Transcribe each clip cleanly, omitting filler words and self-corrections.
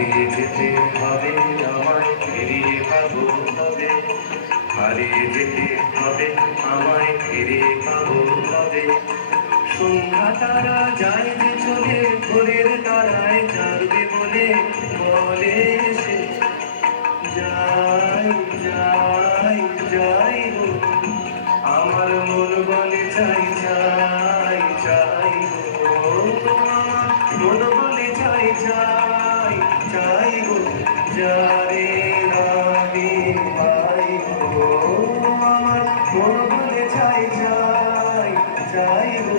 হারিয়ে যেতে হবে আমায় ফিরিয়ে পাবো হবে, হারিয়ে যেতে হবে আমায় ফিরে পাবো হবে। সন্ধ্যা তারা যায় যে চলে ভোরের তারায় জাগবে বলে বলে সে যাই যাই যাই গো, আমার মন বলে চাই চাই চাই গো, আমার মন বলে চাই চাই চাই গো, যারে আমি পাই গো, আমার মন বলে চাই চাই চাই গো।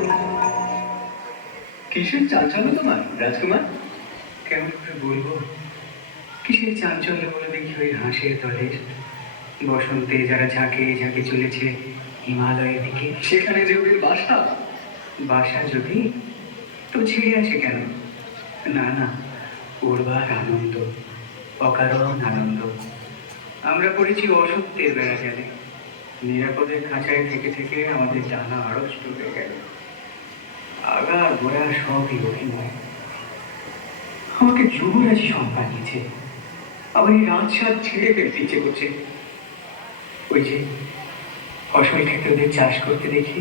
কিসের চাঞ্চল্য তোমার রাজকুমার? কেমন করে বলবো, কিসের চাঞ্চল্য বলে দেখি ওই হাঁসের দলের বসন্তে যারা ঝাঁকে ঝাঁকে চলেছে হিমালয়ের দিকে, সেখানে যে ওদের বাসা। বাসা যদি তো ছেড়ে আসে কেন? না না, উড়বার আনন্দ, অকারণ আনন্দ। আমরা পড়েছি অসত্যের বেড়া গেলে, নিরাপদের খাঁচায় থেকে থেকে আমাদের জানা আড়ষ্ট হয়ে গেল। আগা গোড়া সবই অভিনয়। আমাকে যুবরাজি সংখ্যা নিয়েছে, আবার এই রাজসাদ ছেড়ে ফেলতে ইচ্ছে করছে। ওই যে ফসল ক্ষেত্রে ওদের চাষ করতে দেখি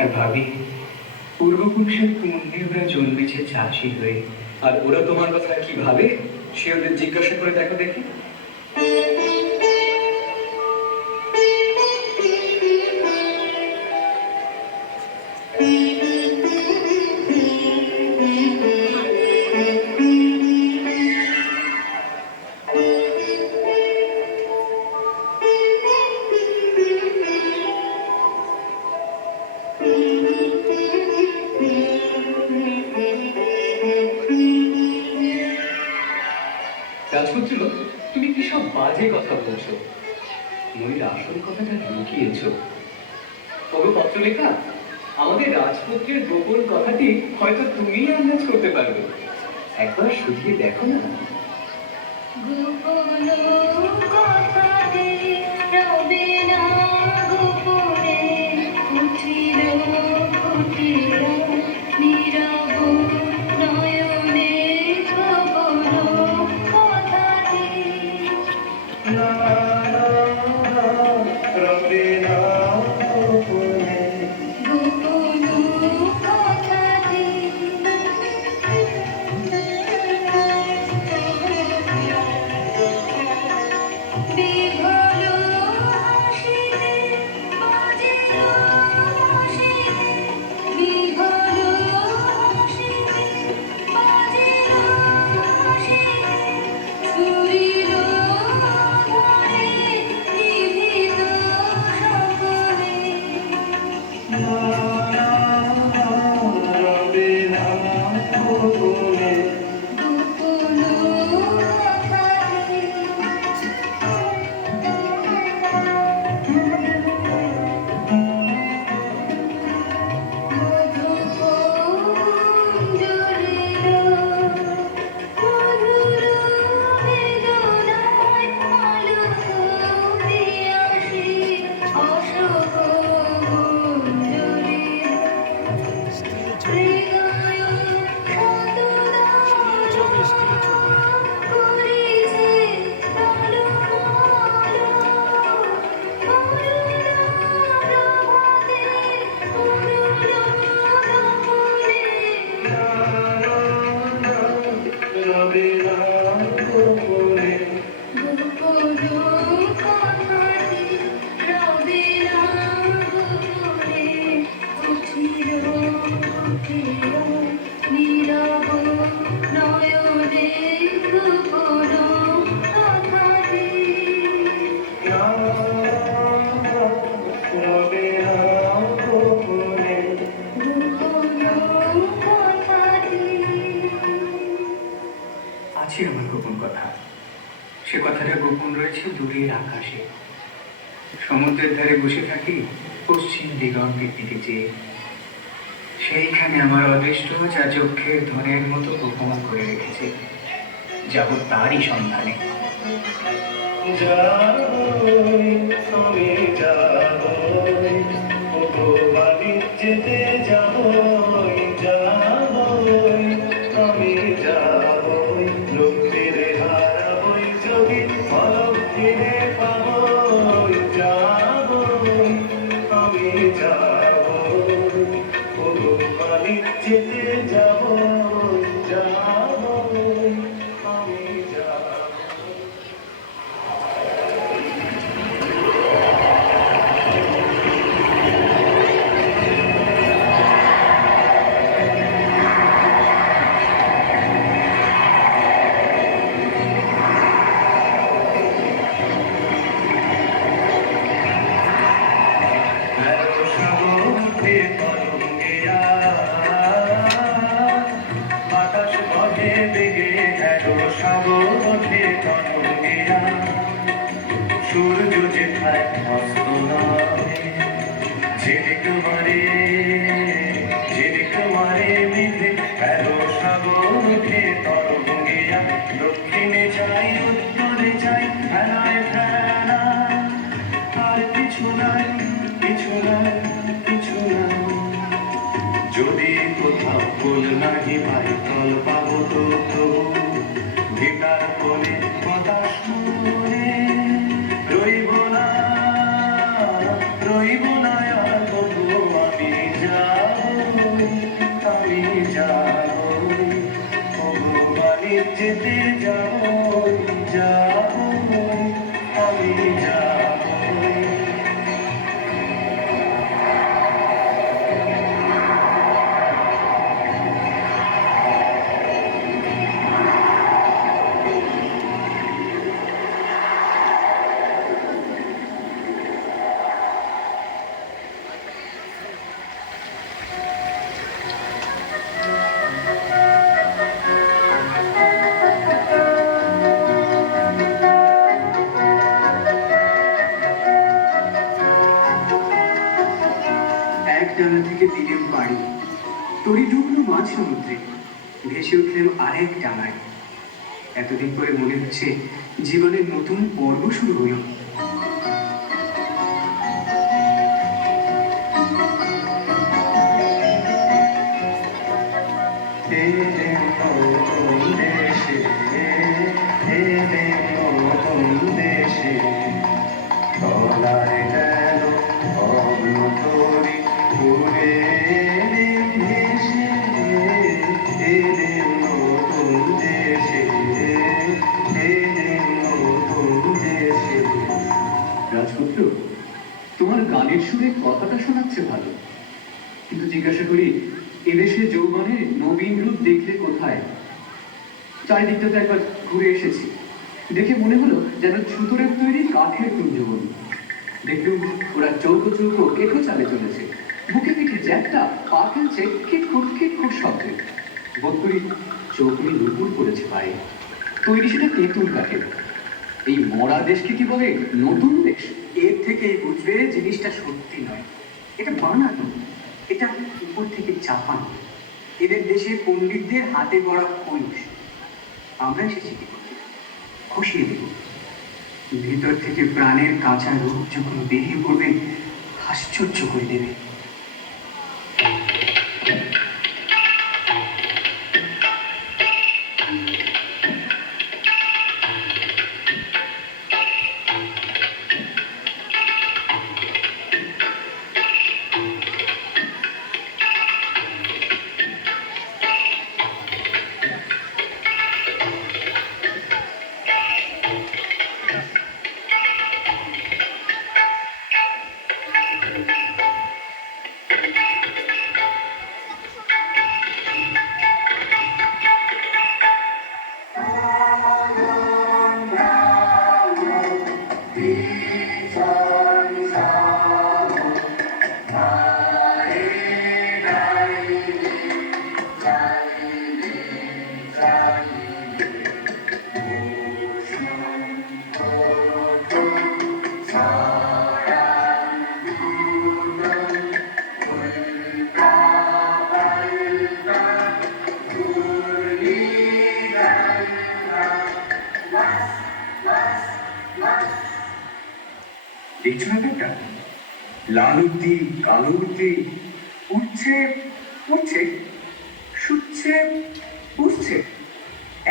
আর ভাবি পূর্বপুরুষের পুণ্যে ওরা জন্মেছে চাষি হয়ে। আর ওরা তোমার কথা কি ভাবে সে ওদের জিজ্ঞাসা করে দেখো দেখি। রাজপুত্র, তুমি কি সব বাজে কথা বলছো? মনির আসল কথাটা লুকিয়েছ। তবে পত্রলেখা, আমাদের রাজপুত্রের গোপন কথাটি হয়তো তুমিই আন্দাজ করতে পারবে। একবার শুধিয়ে দেখো না। আছে আমার গোপন কথা, সে কথাটা গোপন রয়েছে দূরের আকাশে। সমুদ্রের ধারে বসে থাকি পশ্চিম দিগন্তের দিকে চেয়ে, সেইখানে আমার অদৃষ্ট যা চক্ষের ধনের মতো গোপন করে রেখেছে, যাব তারই সন্ধানে। যেতে যাব যাব আমি যাব লক্ষ্মীর সাগর ওঠে তরঙ্গিয়া সূর্য যেথায় অস্ত নামে ঝিলিক মারে মেঘে এলো সাগর ওঠে তরঙ্গিয়া দক্ষিণে যাই উত্তরে যাই ফেলায় ফেলা আর কিছু নাই কিছু নাই কিছু নাই যদি কোথাও ফুল নাহি ভাই তল পাবো তো তবু গিটার কোণে কথা শুনে রইব না আর তবু আমি যাব ভগবানের যেতে যাব আমি যাব এক ডানা থেকে দিলেম বাড়ি, তরি ডুবলো মাঝ সমুদ্রে, ভেসে উঠলেন আরেক ডানায়। এতদিন পরে মনে হচ্ছে জীবনের নতুন পর্ব শুরু হলো। রাজপুত্র, তোমার গানের সুরে কথাটা শোনাচ্ছে ভালো, কিন্তু জিজ্ঞাসা করি এদেশে যৌবনের নবীন রূপ দেখলে কোথায়? চারিদিকটা তো একবার ঘুরে এসেছি, দেখে মনে হলো যেন ছুতোরের তৈরি কাঠের কুঞ্জবন। দেখলুম ওরা চৌকো চৌকো কেঠো চালে চলেছে, বুকে পিঠে জ্যাকটা পা ফেলছে খিটখুট শব্দে। বোধ করি চৌকুনি নুপুর করেছে পায়ে, তৈরি সেটা তেঁতুল কাঠের। এই মরা দেশকে কি বলে নতুন দেশ? এর থেকেই বুঝবে জিনিসটা সত্যি নয়, এটা বানানো, এটা উপর থেকে চাপানো। এদের দেশে পণ্ডিতদের হাতে গড়া পৌষ। আমরা এসেছি কি করতে? খুশিয়ে দেব। ভিতর থেকে প্রাণের কাঁচা রূপ যখন বেরিয়ে পড়বে, আশ্চর্য করে দেবে। দেখছো না একটা লাল উর্দি কালো উর্দি উঠছে উঠছে শুচ্ছে বুঝছে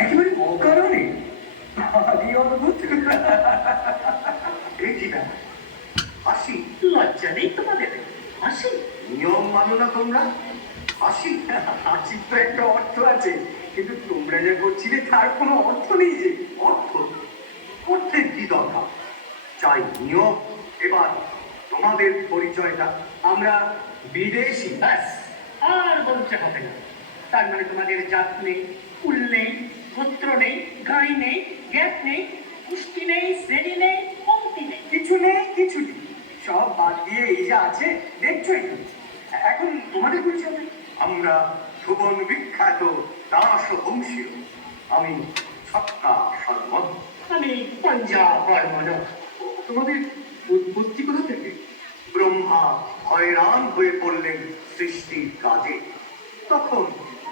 একেবারে অকারণে। আদি অদ্ভুত। হাসি লজ্জা নেই তোমাদের? হাসি নিয়ম মানো না তোমরা? হাসি হাসির তো একটা অর্থ আছে, কিন্তু তোমরা যা করছিলে তার কোনো অর্থ নেই। যে অর্থ করতে কি দরকার? চাই নিয়ম। এবার তোমাদের পরিচয়টা। আমরা বিদেশি, ব্যাস, আর বলতে হবে না। তার মানে তোমাদের জাত নেই, কুল নেই, গোত্র নেই, গাড়ি নেই, গ্যাপ নেই, পুষ্টি নেই, শ্রেণী নেই, পঙ্ক্তি নেই, কিছু নেই, কিছু নেই। সব বাদ দিয়ে এই যা আছে দেখছোই তো। এখন তোমাদের পরিচয়। আমরা ভুবন বিখ্যাত দাস বংশীয়। আমি সত্তা সর্বদ। আমি পঞ্জাব বর্মন। তোমাদের উৎপত্তি কোথা থেকে? ব্রহ্মা হয়রান হয়ে পড়লেন সৃষ্টির কাজে। তখন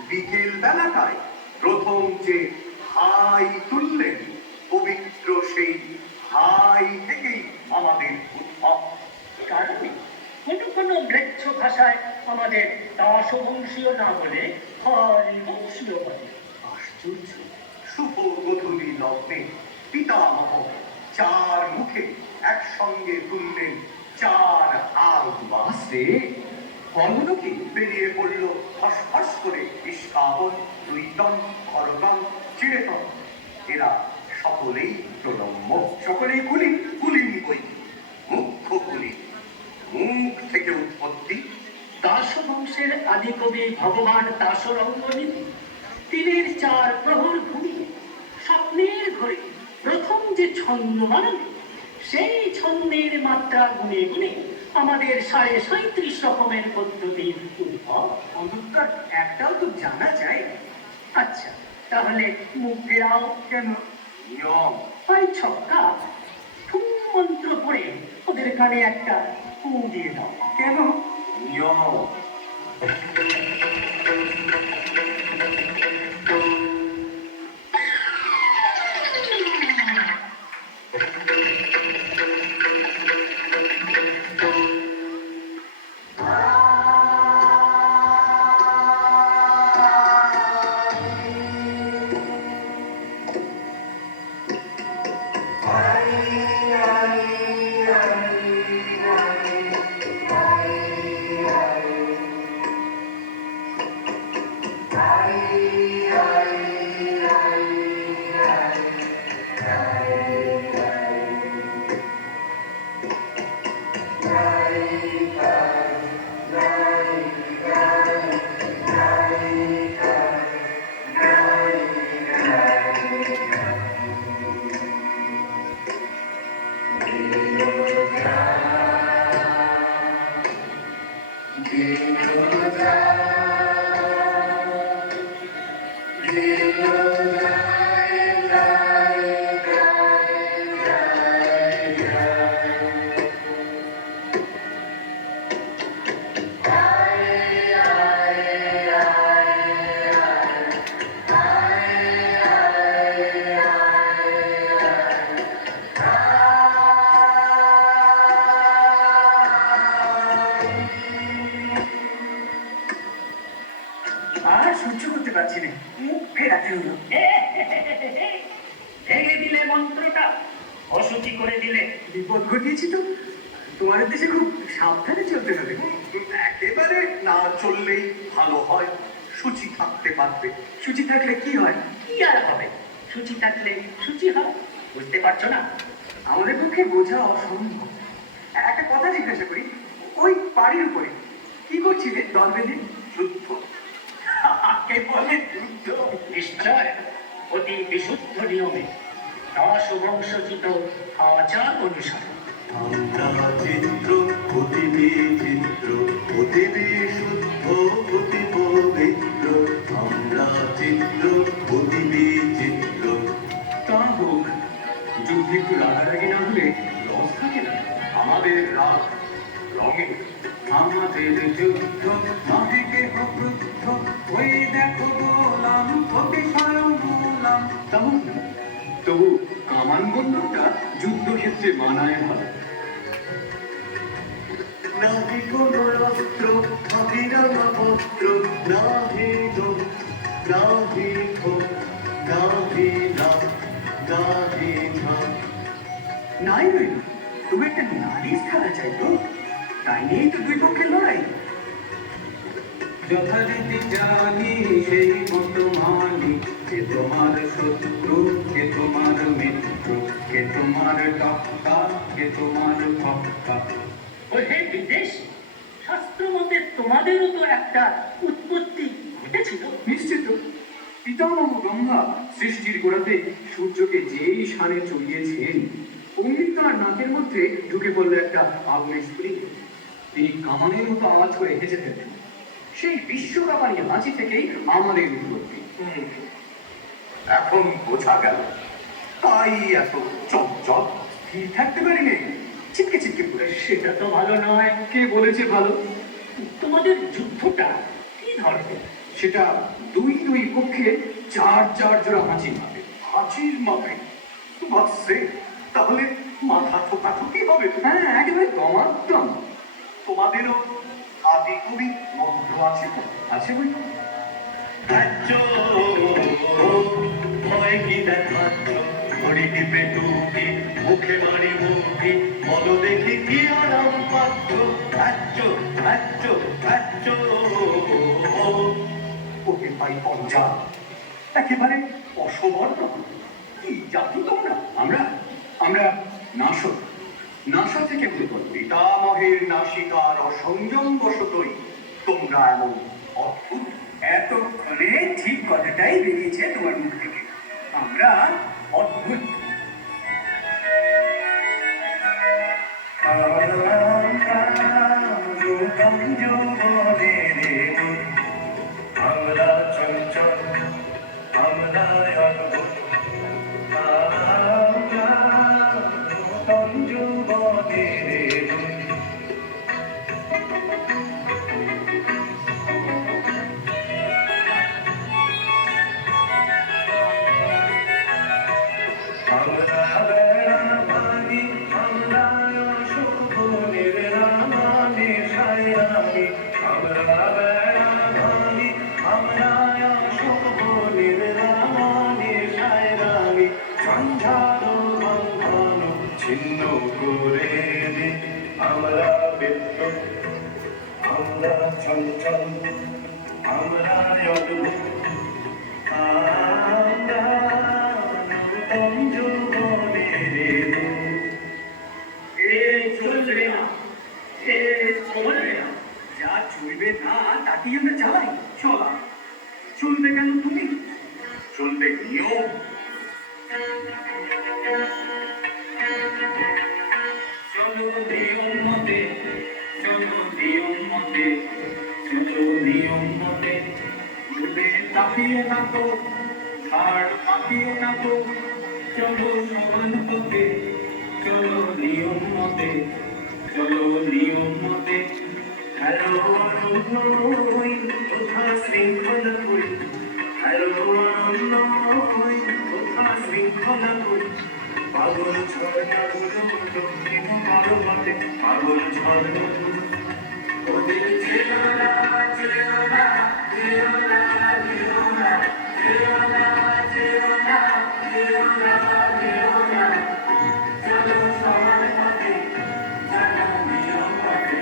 বিকেল বেলাটায় প্রথম যে হাই তুললেন, পবিত্র সেই হাই থেকেই আমাদের উদ্ভব। কারণ কোনো কোনো ম্লেচ্ছ ভাষায় আমাদের দাসবংশীয় না বলে হরিবংশীয় বলে। আশ্চর্য! শুভ গধূলি লগ্নে পিতামহ চার মুখে একসঙ্গে তুললেন চার আলবাসে। ফলগুলো কি বেরিয়ে পড়ল ফসফস করে ইস্কাবন, দুইতন, খরতন, চিড়েতন। এরা সকলেই প্রলম্ব, সকলেই কুলীন, কুলীন বই মুখ্য কুলীন। মুখ থেকে উৎপত্তি। দাসবংশের আদিকবি ভগবান দাসরঙ্গনীতি দিনের 4 প্রহর ঘুমিয়ে স্বপ্নের ঘরে প্রথম যে ছন্দ বানাবে, সেই ছন্দের মাত্রা গুনে গুনে আমাদের 37.5 রকমের পদ্ধতির উদ্ভব। অন্তত একটাও তো জানা যায়। আচ্ছা, তাহলে মুখ ফেরাও। কেন? নিয়ম। হয় ছক্কা, ঠুং মন্ত্র পড়ে ওদের কানে একটা ফু দিয়ে দাও। কেন? নিয়ম। আর সহ্য করতে পারছি না, মুখ ফেরাতে হলো। ভেঙে দিলে মন্ত্রটা, অশুচি করে দিলে। বিপদ ঘটিয়েছি তো। তোমাদের দেশে খুব সাবধানে চলতে হবে। একেবারে না চললেই ভালো হয়, সূচি থাকতে পারবে। সূচি থাকলে কি হয়? কি আর হবে? সূচি থাকলে সূচি হবে, বুঝতে পারছো না? আমাদের পক্ষে বোঝা অসম্ভব। একটা কথা জিজ্ঞাসা করি, ওই বাড়ির উপরে কি করছিলে দল বেঁধে? যুদ্ধ। কে বলে যুদ্ধ? নিশ্চয়, অতি বিশুদ্ধ নিয়মে দাসবংশোচিত আচার অনুসারে। আমরা চিত্র, অতি বিচিত্র, অতি বিশুদ্ধ, অতি পবিত্র। আমরা চিত্র, অতি বিচিত্র। তা হোক, যুদ্ধে একটু রাগারাগি না হলে রস থাকে না। আমাদের রাগ রঙে। আমাদের যুদ্ধ নহে কেহ ক্রুদ্ধ, ওই দেখো গোলাম অতিশয় মূলাম। তেমন না, তবু কামান বন্দুকটা যুদ্ধক্ষেত্রে মানায় ভালো। নাহি কোনো অস্ত্র, নাহি রামাপত্র, নাহি যোগ, নাহি ক্ষোভ, নাহি নাম, নাহি ঝাম। নাই রইল, তুমি একটা নালিশ খেলা চাই তো, তাই নিয়েই তো দুই পক্ষের লড়াই। যথারীতি জানি সেই মতো মানি, কে তোমার শত্রু, কে তোমার মিত্র, কে তোমার টক্কা, কে তোমার পক্কা। ওহে বিদেশ, শাস্ত্র মতে তোমাদেরও তো একটা উৎপত্তি ঘটেছিল। নিশ্চিত, পিতামহ ব্রহ্মা সৃষ্টির গোড়াতে সূর্যকে যেই সানে চড়িয়েছেন, অমনি তার নাকের মধ্যে ঢুকে পড়লো একটা আগুনের স্ফুলিঙ্গ। তিনি কামানের মতো আওয়াজ করে হেসে ফেললেন। সেই বিশ্বকামানি হাসি থেকেই আমাদের উৎপত্তি। এখন বোঝা গেল তাই এত চঞ্চল, স্থির থাকতে পারিনি, ছিটকে ছিটকে পড়ে। সেটা তো ভালো নয়। কে বলেছে ভালো? তোমাদের যুদ্ধটা কি ধরনের? সেটা দুই দুই পক্ষে চার চার জোড়া হাঁচি মারে। হাঁচির মাপে বাসে, তাহলে মাথা ঠোকাঠুকি হবে। হ্যাঁ, একেবারে দমাদ্দম। তোমাদেরও আদি কবি মন্ত্র আছে তো? আছে বই। ধার্য ভয় কি দেখাচ্ছ, ঘড়ি টিপে টুকি, মুখে মারি মুখি, বলো দেখি কি আরাম পাচ্ছ। ধার্য ধার্য ধার্য ওকে ভাই পঞ্জা, একেবারে অসবর্ণ। কি জাতি তোমরা? আমরা আমরা নাশক, নাসা থেকে উৎপন্ন। পিতামহের নাসিকার অসংযম বশতই তোমরা এমন অদ্ভুত। এতক্ষণে ঠিক কথাটাই বেরিয়েছে তোমার মুখ থেকে। আমরা অদ্ভুত। আমরা চঞ্চল, আমরা অদ্ভুত, আমরা নূতন যৌবনের দূত। আমরা বেড়া ভাঙি, আমরা শোভনের রামানে সায়ামি। আমরা বেড়া ভাঙি, আমরা শোভনের রামানে সায়ামি। ঝঞ্ঝালো বন্ধন ছিন্ন করে দে, আমরা বিদ্যুৎ, আমরা চঞ্চল, আমরা অদ্ভুত, আমরা নূতন যৌবনের দূত। চলবে না, চলবে না। যা চলবে না তাকেই আমরা চালাই। চলা চলবে কেন? তুমি চলবে নিয়ম। চলো নিয়ম মতে, চলো নিয়ম মতে, চলো নিয়ম মতে। ডুবে তাকিয়ে না তো, আর তাকিয়ে না তো। চলো সমান পথে, চলো নিয়ম মতে, চলো নিয়ম মতে। হ্যালো অরণ্য হই, কোথা শৃঙ্খলা করি। হ্যালো অরণ্য হই, কোথা শৃঙ্খলা করি। পাগল ঝর্ণাগুলো দক্ষিণ পর্বতে, পাগল ঝর্ণাগুলো। ওদের যেও না, যেও না, যেও না, যেও না, যেও না, যেও না, যেও না, যেও না। চলো সমান পথে, চলো নিয়ম পথে,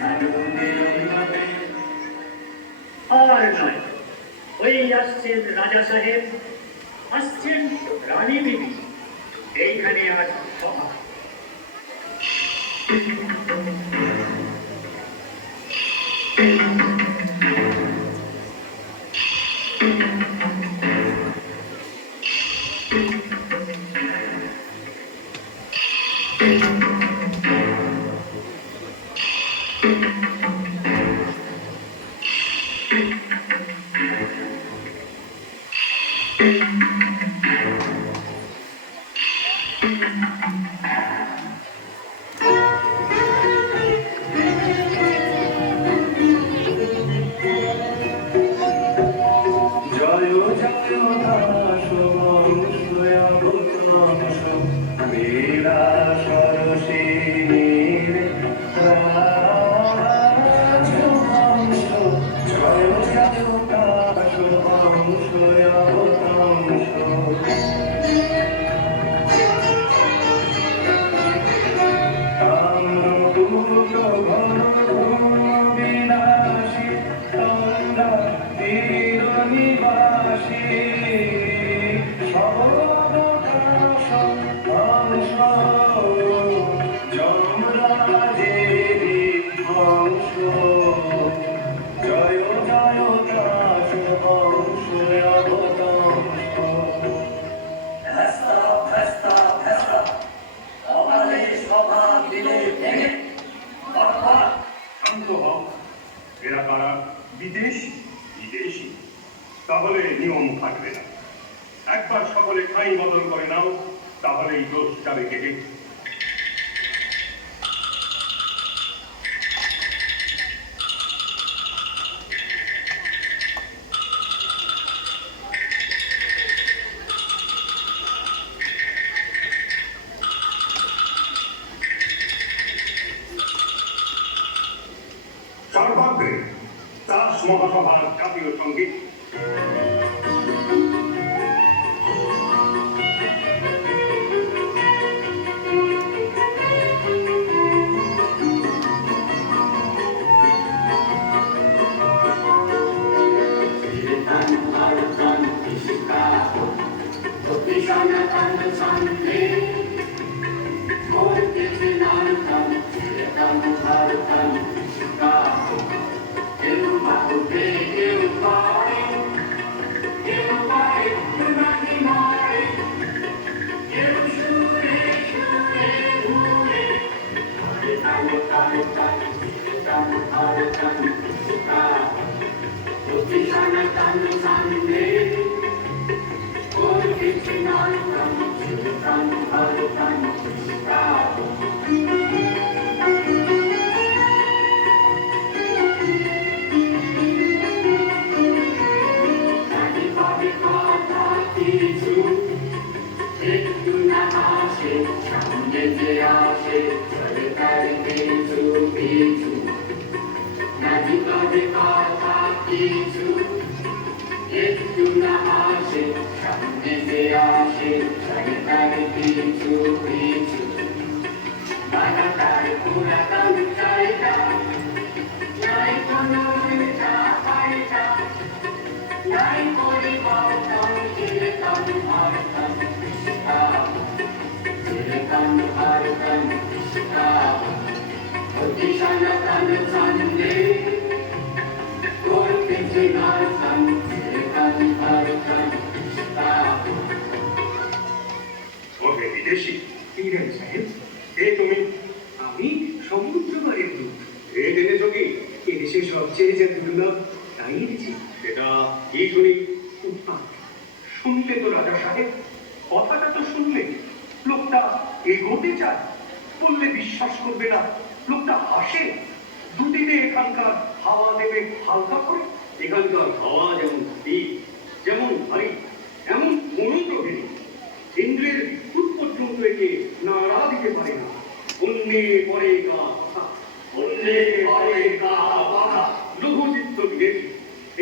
চলো নিয়ম পথে। আর নয়, ওই আসছেন রাজা সাহেব, আসছেন রানী বিবি। এইখানে আজ সভা। জয় জয় দাস বংশ অবতংশ, মেরা সরসিনীর রাজবংশ। জয় জয় দাস বংশ অবতংশ। করে নাও, তাহলেই দোষ যাবে কেটে। সর্বাগ্রে দাস মহাসভার জাতীয় সঙ্গীত। ওহে বিদেশি, ইন্দ্রাণী সাহেব, কে তুমি? আমি সমুদ্র পাড়ের দূত। এ জেনেছ কি? এদেশে সবচেয়ে যে দুর্লভ তাই এনেছি। সেটা কি শুনি? উৎপাত। শুনলে তো রাজা সাহেব, কথাটা তো শুনলে। লোকটা এগোতে চায়, বললে বিশ্বাস করবে না। লোকটা হাসে, দুদিনে এখানকার হাওয়া দেবে হালকা করে। এখানকার হাওয়া যেমন স্থির, যেমন ভারী, এমন কোনো প্রভেদী ইন্দ্রের বিদ্যুৎ পর্যন্ত একে নাড়া দিতে পারে না। অন্যে পরে গা কথা, অন্যে পরে গা বাধা। লঘুচিত্ত বিদেশী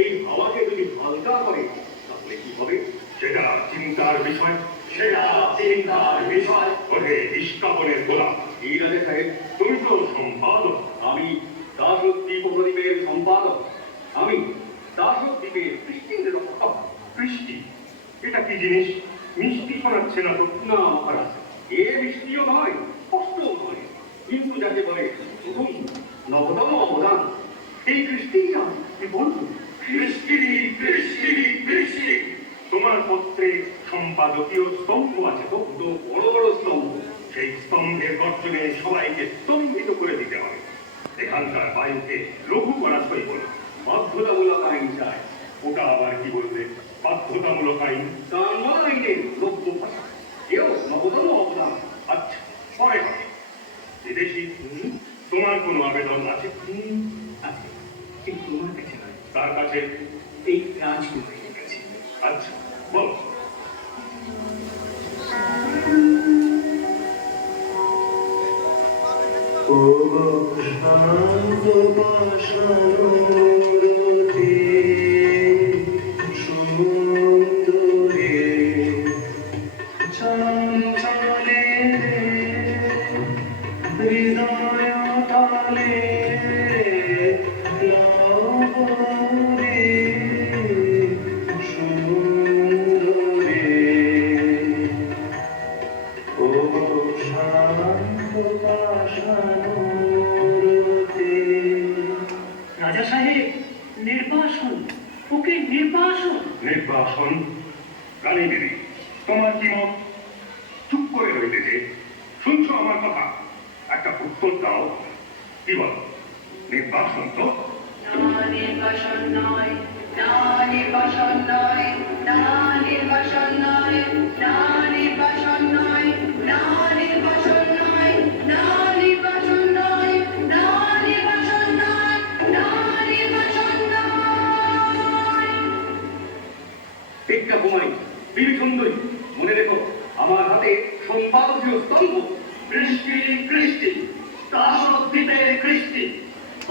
এই হাওয়াকে যদি হালকা করে তাহলে কি হবে? সেটা চিন্তার বিষয়, সেটা চিন্তার বিষয়। ওরে নিষ্কাপনের গোলাম। এই রাজা সাহেব, তুমি তো সম্পাদক। আমি দাসদ্বীপ উপদ্বীপের সম্পাদক। আমি দাসদ্বীপের কৃষ্টির রক্ষক। কৃষ্টি এটা কি জিনিস? মিষ্টি শোনাচ্ছে না তো? না মহারাজ, এ মিষ্টিও নয়, কষ্টও নয়, কিন্তু যাকে বলে প্রথম নবতম অবদান। এই কৃষ্টি কি বলবো? কৃষ্টি কৃষ্টি কৃষ্টি। তোমার পত্রে সম্পাদকীয় স্তম্ভ আছে তো? বড় বড় স্তম্ভ। সেই স্তম্ভের গর্জনে সবাইকে স্তম্ভিত করে দিতে হবে। এখানকার বায়ুকে লঘু করা সই বলে বাধ্যতামূলক আইন চায়। ওটা আবার কি বলবে? বাধ্যতামূলক আইন, কাঙ্গল আইনের নব্য ভাষা। এও নবতম অবদান। আচ্ছা, পরে হবে। বিদেশি, তোমার কোনো আবেদন আছে? আছে, কিন্তু তোমার কাছে নয়, তার কাছে? এই রাজকুমারীর কাছে। আচ্ছা, বল। শান্ত পাষাণরতে সুন্দরে চঞ্চলে হৃদয় তালে লাবরে সুন্দরে ও শান্ত পাষাণরতে। রাজা সাহেব, নির্বাসন, ওকে নির্বাসন। নির্বাসন? রানী দেবী, তোমার কি মত? চুপ করে রইলে যে? শুনছো আমার কথা? একটা উত্তর দাও। কি বল? নির্বাসন তো? না নির্বাসন নয়, না নির্বাসন নয়, না নির্বাসন নয়, না নির্বাসন ঘটে সম্পাদীয় স্তম্ভ। কৃষ্টি কৃষ্টি দাসদ্ধিতে কৃষ্টি,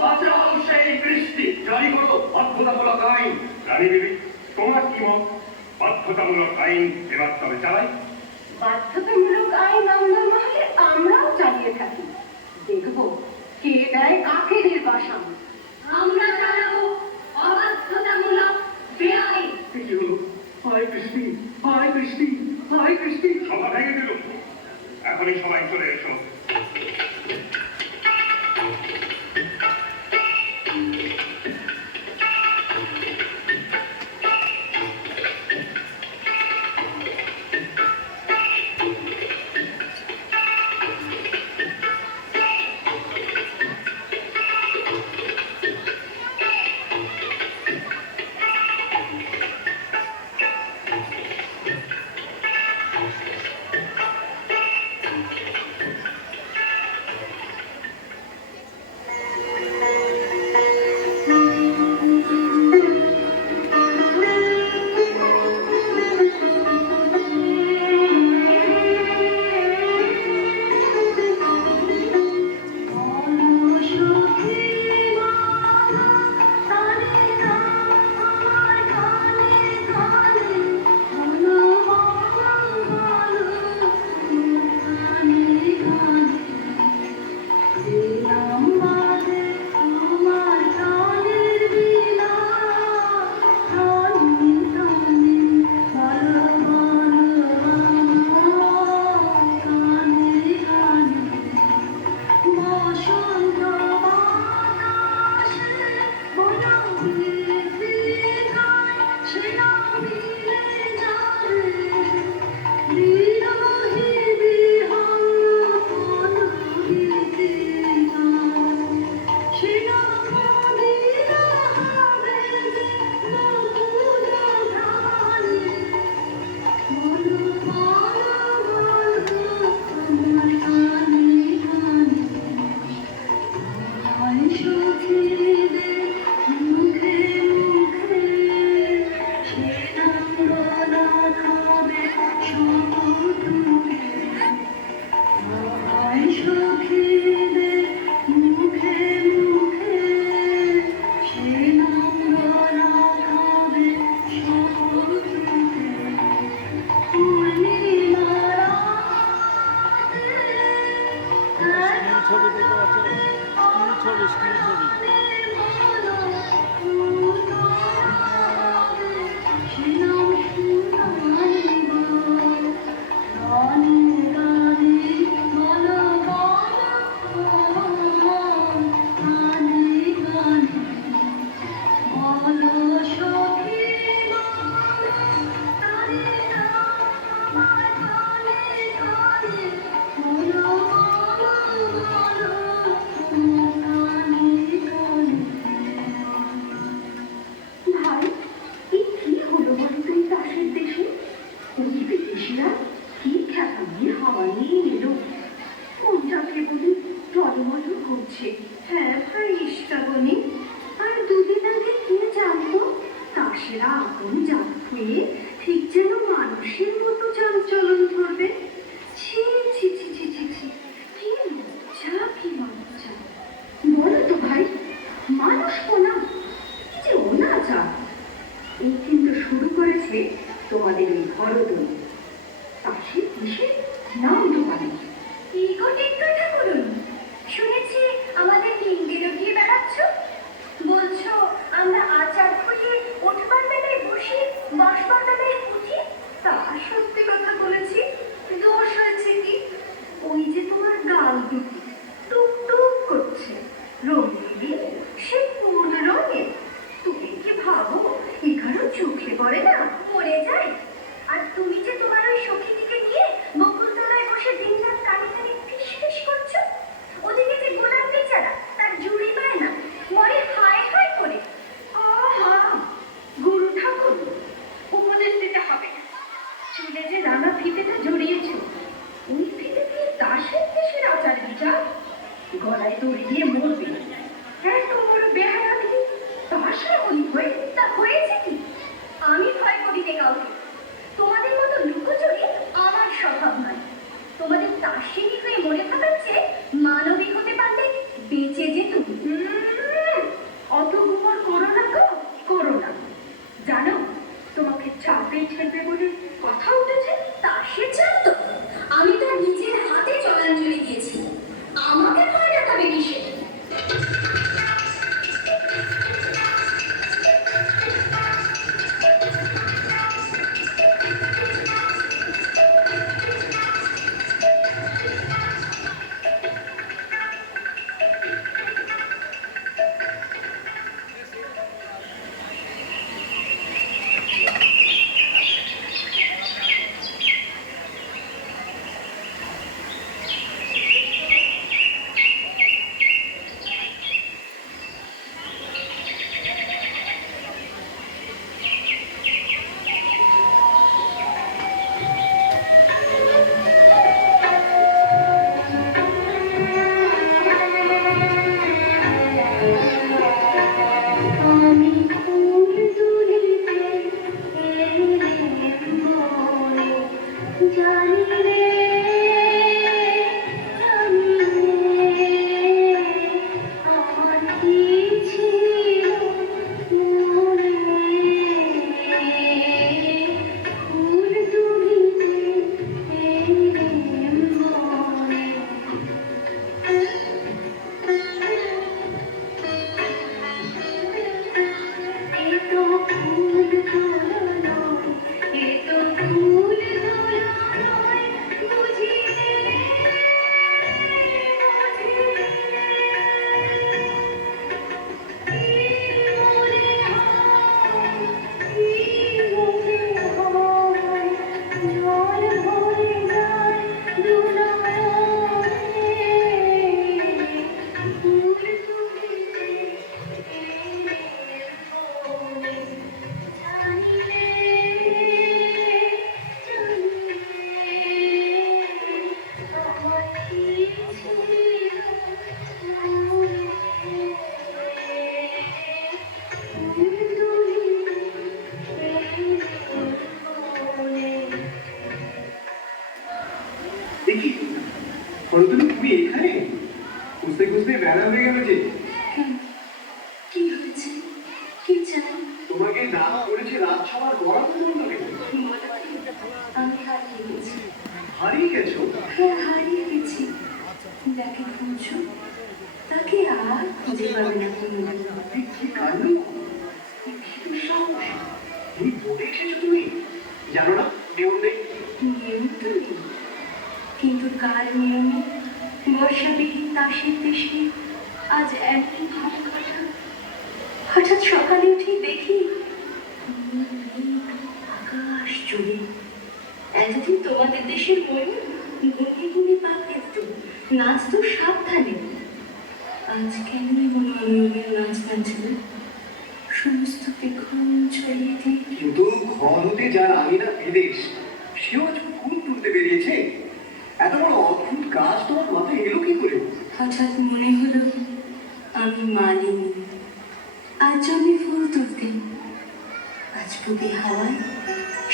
বাঁচাও সেই কৃষ্টি। জারি করো বাধ্যতামূলক আইন। রানী দেবী, তোমার কি মত? বাধ্যতামূলক আইন এবার তবে চালাই। বাধ্যতামূলক আইন আমরা না হলে আমরাও চালিয়ে থাকি। দেখবো কে দেয় কাকে নির্বাসন। আমরা চালাবো অবাধ্যতামূলক বেআইন। কি হলো? হায় কৃষ্টি, হায় কৃষ্টি, হায় কৃষ্টি। সভা ভেঙে দিল। এখনই সবাই চলে এসো। ছবি দেখতে পাচ্ছ? স্কুল ছবি। হ্যাঁ ভাই শ্রাবণী, আর দুদিন আগে কে জানতো তাসেরা আগুন জানতে ঠিক যেন মানুষের মতো চালচলন ধরবে। ছি ছি ছি ছি ছি ছি, কি লজ্জা, কি লজ্জা। বলো তো ভাই, মানুষ কোনা কি যে অনাচার। এই কিন্তু শুরু করেছে তোমাদের এই ঘরদোল। তাসের কিসের নাম দোকানে কি ঠিক কথা বলুন। শুনেছি আমাদের লিঙ্গেরও গিয়ে বেড়াচ্ছ, বলছো আমরা আচার খুঁজে উঠবার বেলায় বসি, বসবার বেলায় উঠি। তা সত্যি কথা বলেছি, দোষ হয়েছে কি? ওই যে তোমার গাল দুটি টুক টুক করছে, রঙিন সে কোন রঙে? তুমি কি ভাবো এ কারো চোখে পড়ে না? পড়ে যায়। আর তুমি যে তোমার ওই সখীটিকে নিয়ে বকুলতলায় বসে দিন রাত কানে কানে ফিস ফিস করছো, ওদিকে যে গোলাপ বেচারা তার জুড়ি পায় না, মনে হায় হায় করে। আহা, গুরু ঠাকুর, উপদেশ দিতে হবে না। চুলে যে রাঙা ফিতেটা জড়িয়েছ, ওই ফিতে দিয়ে দাসের দেশের আচার বিচার, গলায় দড়ি দিয়ে মরবে। এত বড় বেহায়াতি দাসের মনি হয়ে তা হয়েছে কি? আমি ভয় করি নে কাউকে, তোমাদের মতো লুকোচুরি আমার স্বভাব নয়। দার্শনিক হয়ে মরে থাকার চেয়ে মানবিক হতে পারলে বেঁচে যেত। অত গুমর করো না গো, করো না। জানো তোমাকে চাপে ঠেলবে বলে কথা উঠেছে, তা সে জানতো। আমি তো নিজের হাতে জলাঞ্জলি দিয়েছি, আমাকে ভয় দেখাবে কিসে? আমি ফুল তুলিতে এলেম বনে, জানি রে জানি রে আমার কি ছিল মনে। ফুল তুলিতে এলেম বনে। এ তো ফুল ধরানো, এ তো ফুল ধরানো, বুঝিলে বুঝিলে কি মনে হয়, কি মনে হয়, জল ভরে যায় দুনয়নে। ফুল তুলিতে এলেম বনে, জানি রে জানি রে আমার কি ছিল মনে। ফুল তুলিতে এলেম বনে। দেখি হরতুলি, তুমি এখানে? খুঁজতে খুঁজতে বেড়া হয়ে গেল যে। কি হয়েছে, কি চাই? তোমাকে না করেছে রাজসভার বরাদ্দ বন্ধ কেন? আমি হারিয়ে গেছি। হারিয়ে গেছো? হ্যাঁ, হারিয়ে গেছি। যাকে খুঁজছো তাকে আর খুঁজে পাবে না কোনোদিন। কি কাণ্ড, কি দুঃসাহস! তুমি পড়ে এসেছো তুমি? জানো না নিয়ম নেই? নিয়ম তো নেই, কিন্তু কার নিয়মে বর্ষাবিহীন তাসের দেশে আজ এমন ভাব কাটা। হঠাৎ সকালে উঠে দেখি আকাশ জুড়ে এতদিন তোমাদের দেশের ময়ূর গুনে গুনে পা ফেলত, নাচতো সাবধানে। আজ কেন এমন অনিয়মের নাচ নাচল? সমস্ত পেখম ছড়িয়ে দিয়ে কিন্তু ঘর হতে যার আঙিনা বিদেশ, সেও আজ ফুল তুলতে বেরিয়েছে। এত বড় অদ্ভুত কাজ তোমার মাথায় এলো কি করে? হঠাৎ মনে হলো আমি মালিনী, আজ জন্মে ফুল তুলতে। আজ বুকে হাওয়ায়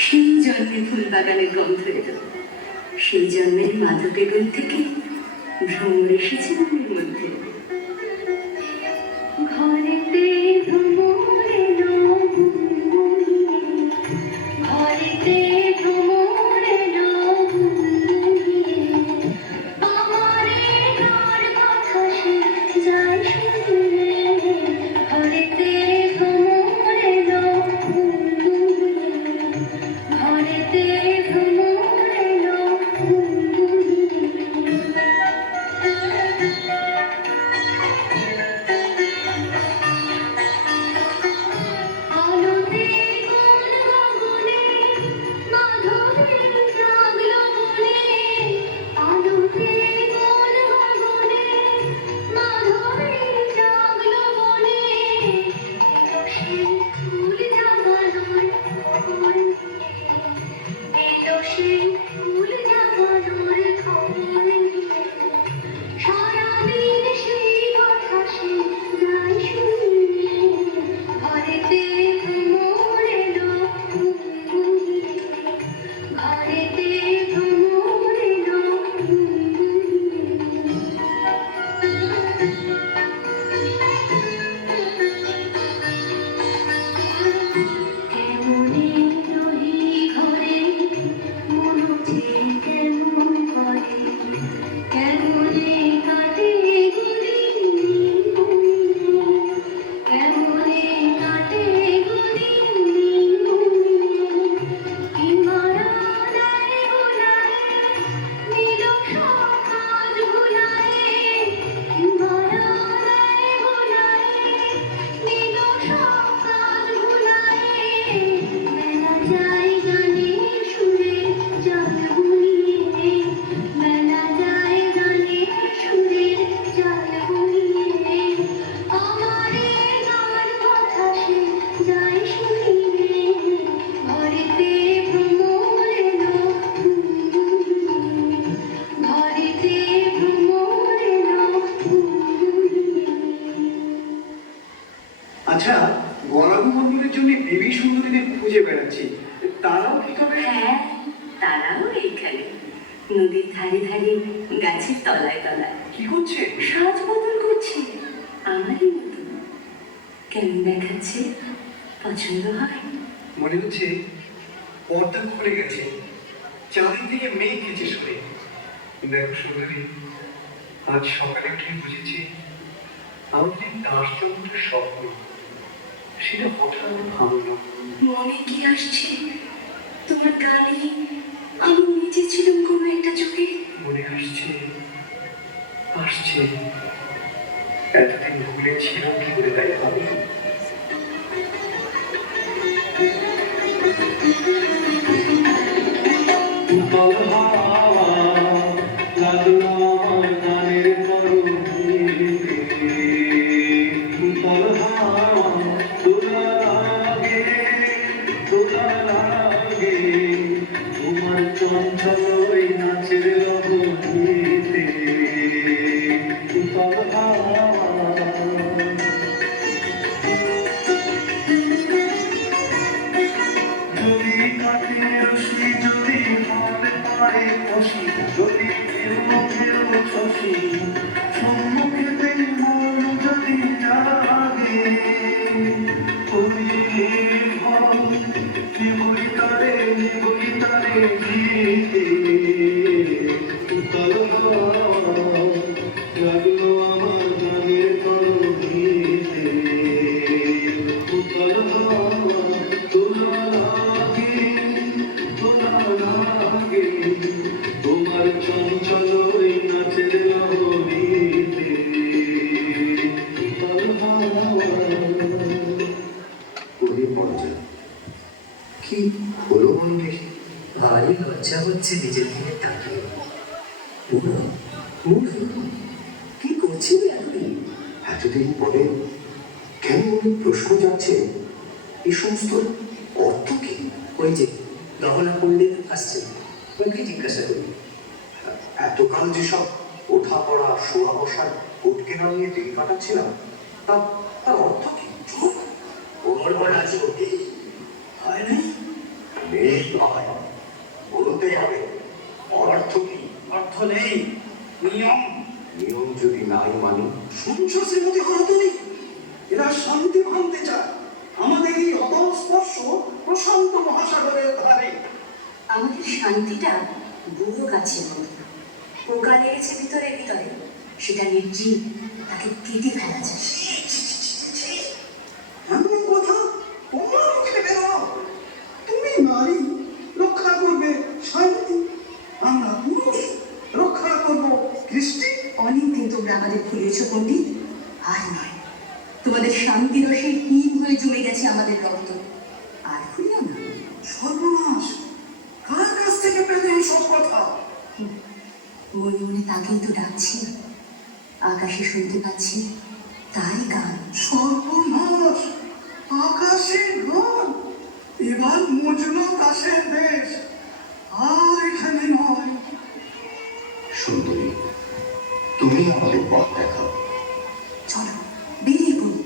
সেই জন্মে ফুল বাগানের গন্ধ এলো। সেই জন্মের মাধবী বন থেকে ভ্রমর এসেছে মনের মধ্যে। ঘরেতে ভ্রমর এলো বুনবুনিয়ে, ঘরেতে ভ্রমর এলো বুনবুনিয়ে। আমারে গান কথা সে যায় শুনিয়ে, ঘরেতে ভ্রমর এলো বুনবুনিয়ে, ঘরেতে ভ্রমর এলো বুনবুনিয়ে। 「あなたの声が聞こえる」ধারে ধারে গাছের তলায় তলায় কি করছে? সাজ বদল করছে আমারই মতো। কেমন দেখাচ্ছে? পছন্দ হয়? মনে হচ্ছে পর্দা খুলে গেছে, চারিদিকে মেঘ গেছে সরে। দেখো সুন্দরী, আজ সকালে উঠে বুঝেছি আমার যে দাসচন্দ্রের স্বপ্ন, সেটা হঠাৎ ভাঙলো। মনে কি আসছে? তোমার গানে আমি নিজে ছিলাম কোনো একটা চোখে। মনে আসছে, আসছে, এতদিন ভুলে ছিল কি করে তাই ভাবি। কি হলো মন দেখি? ভারী লজ্জা হচ্ছে নিজের দিকে তাকিয়ে। কি করছিলি এতদিন? এতদিন পরে কেন মনে প্রশ্ন যাচ্ছে, এই সমস্ত অর্থ কি? ওই যে গহনা পণ্ডিত আসছে, ওকে জিজ্ঞাসা করি। এতকাল যেসব ওঠা পড়া শোয়া বসার উঠকে নামিয়ে দিন কাটাচ্ছিলাম, তার অর্থ কি? ওর আছে ওকে হয় না, বেশ নয়, বলতে হবে অর্থ কি? অর্থ নেই, নিয়ম। নিয়ম যদি নাই মানি? শুনছো শ্রীমতী হরতনী, এরা শান্তি ভাঙতে চায়। আমাদের এই অতস্পর্শ প্রশান্ত মহাসাগরের ধারে। আমাদের শান্তিটা বুড়ো গাছের মতো, পোকা লেগেছে ভিতরে ভিতরে, সেটা নির্জীব, তাকে কেটে ফেলা যায়। এমন কথা তোমার মুখে বেরো? তুমি নারী, রক্ষা করবে শান্তি, আমরা পুরুষ, রক্ষা করবো কৃষ্টি। অনেকদিন তোমরা আমাদের ভুলেছ পণ্ডিত, আর নয়। তোমাদের শান্তি রসে হিম হয়ে জমে গেছে আমাদের রক্ত, আর ভুলিও না। সর্বনাশ, কার কাছ থেকে পেলে এই সব কথা? মনে মনে তাকেই তো ডাকছি, আকাশে শুনতে পাচ্ছি তারই গান। সর্বনাশ, আকাশের গান। এবার মজনু দাসের দেশ, আর এখানে নয়। সুন্দরী, তুমি আমাদের পথ দেখাও। চলো বেরিয়ে পড়ি।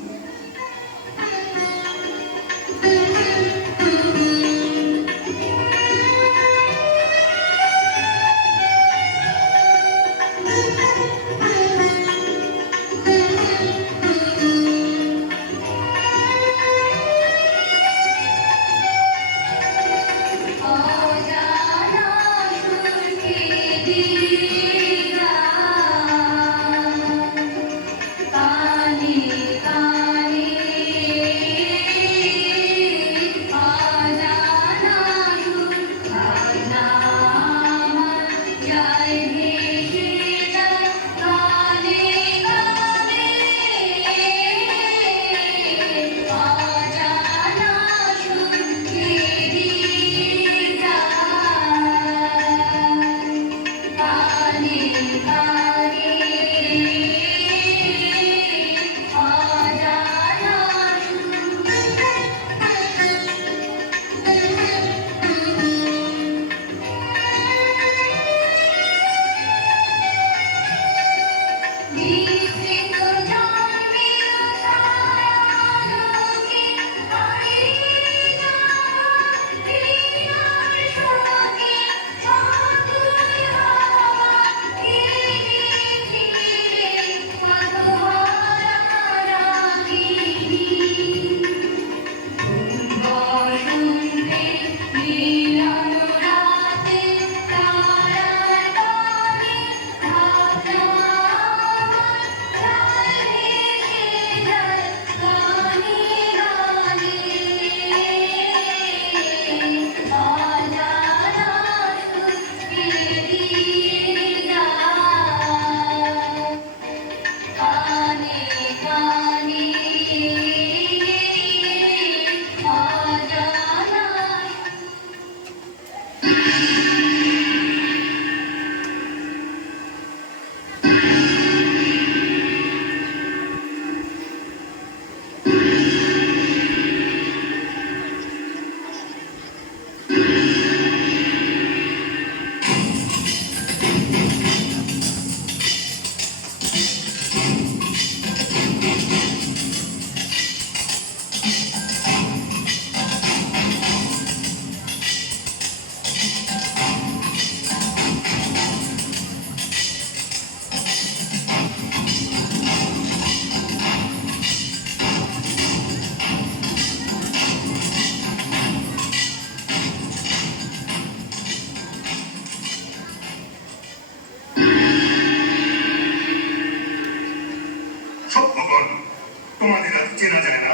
তোমাদের আর চেনা যায় না,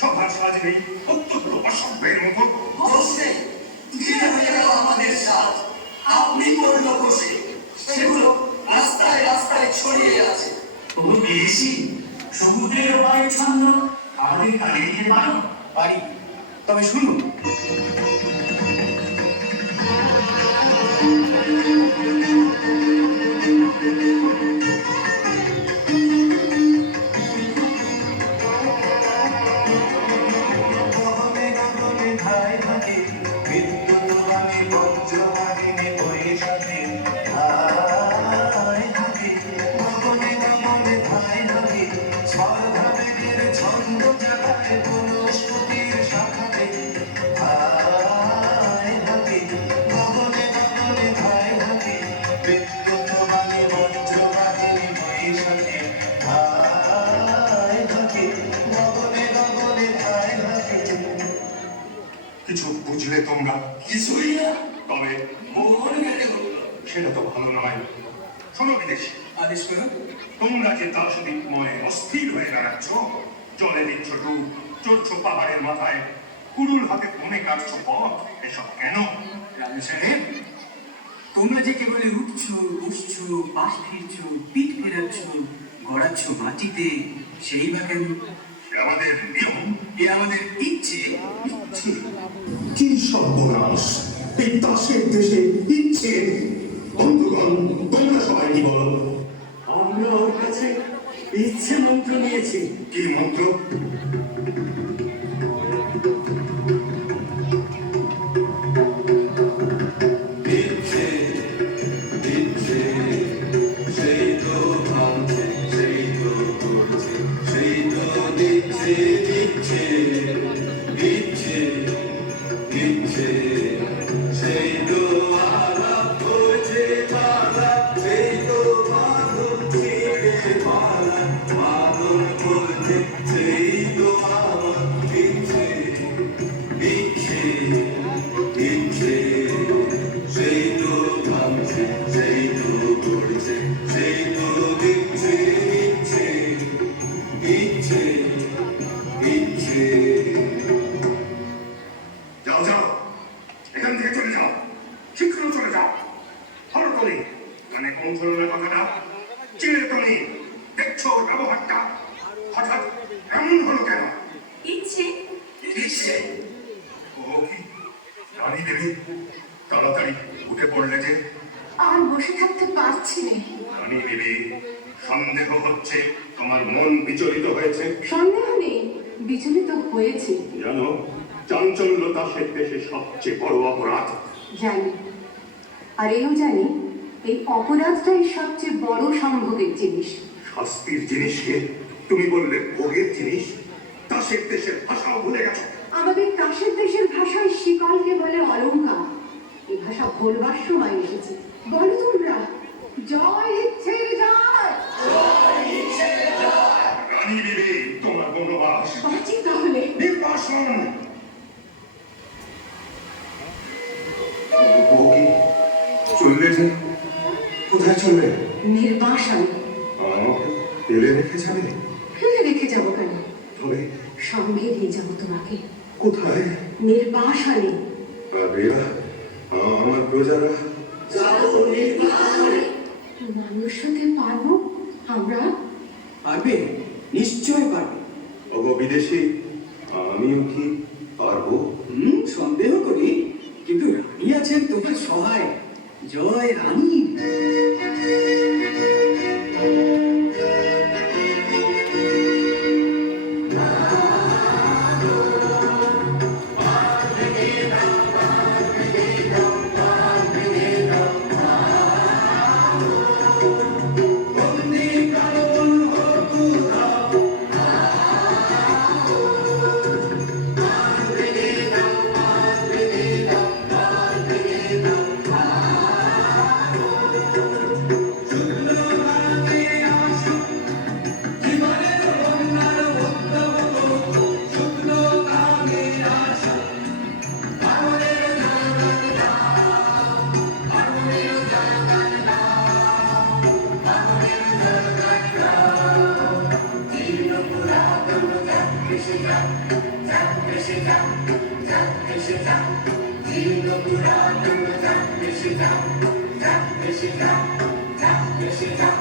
সভার সাজ নেই, অত্যন্ত অসভ্যের মতো। বসে ধীরে হয়ে গেল আমাদের সাজ, আপনি করল বসে, সেগুলো রাস্তায় রাস্তায় ছড়িয়ে আছে। ও বেশি সমুদ্রের বাড়ি ছন্দ আমাদের কালিয়ে দিতে পারো? পারি, তবে শুনুন। কিছু বুঝলে তোমরা? কিছুই না, তবে মোহন গেলে সেটা তো ভালো নয়। শোনো বিদেশি, আদেশ করুন। তোমরা যে দার্শনিকময় অস্থির হয়ে দাঁড়াচ্ছ, জলে দিচ্ছ ডুব, চড়ছ পাহাড়ের মাথায়, কুড়ুল হাতে মনে কাটছ পথ, এসব কেন? রাজু সাহেব, তোমরা যে কেবল উঠছো বসছো, পাশ ফিরছো, পিঠ ফেরাচ্ছ, গড়াচ্ছ মাটিতে, সেই বা কেন? সে আমাদের নিয়ম। এ আমাদের ইচ্ছে। কি সর্বনাশ! এই দাসের দেশে ইচ্ছে! বন্ধুগণ, তোমরা সবাই কি বলো? আমরা ওর কাছে ইচ্ছে মন্ত্র নিয়েছি। কি মন্ত্র? যাও যাও, এখান থেকে চলে যাও, শীঘ্র চলে যাও। হঠাৎ করে মানে কোন ধরনের কথাটা চিনে তুমি দেখছো ব্যবহারটা হঠাৎ এমন হলো কেন? ইচ্ছে ইচ্ছে? ও কি রানী দেবী, তাড়াতাড়ি উঠে পড়লে যে? আর বসে থাকতে পারছি না। রানী দেবী, সন্দেহ হচ্ছে তোমার মন বিচলিত হয়েছে। সন্দেহ নেই, বিচলিত হয়েছি। জানো, চাঞ্চল্য দাসের দেশে সবচেয়ে বড় অপরাধ। জানি, আর এও জানি এই অপরাধটাই সবচেয়ে বড় সম্ভোগের জিনিস। শাস্তির জিনিসকে তুমি বললে ভোগের জিনিস। দাসের দেশের ভাষাও ভুলে গেছো। আমাদের কাশের দেশের ভাষায় শিকলকে বলে অলংকার। এই ভাষা বলবার সময় এসেছে। বলো তোমরা, জয় ইচ্ছের জয়। রানী দেবী, তোমার বনবাস বাঁচি তাহলে। নির্বাসন। চললে যে? কোথায় চললে? নির্বাসন। আমাকে ফেলে রেখে যাবে? ফেলে রেখে যাবো কেন? তবে সঙ্গে নিয়ে যাবো তোমাকে। কোথায়? নির্বাসনে। রাবেয়া, আমার প্রজারা মানুষ হতে পারবো আমরা? পারবে, নিশ্চয় পারবে। অগ বিদেশি, আমিও কি পারবো? সন্দেহ করি, কিন্তু রানী আছেন তোমার সহায়। জয় রানী। Shita,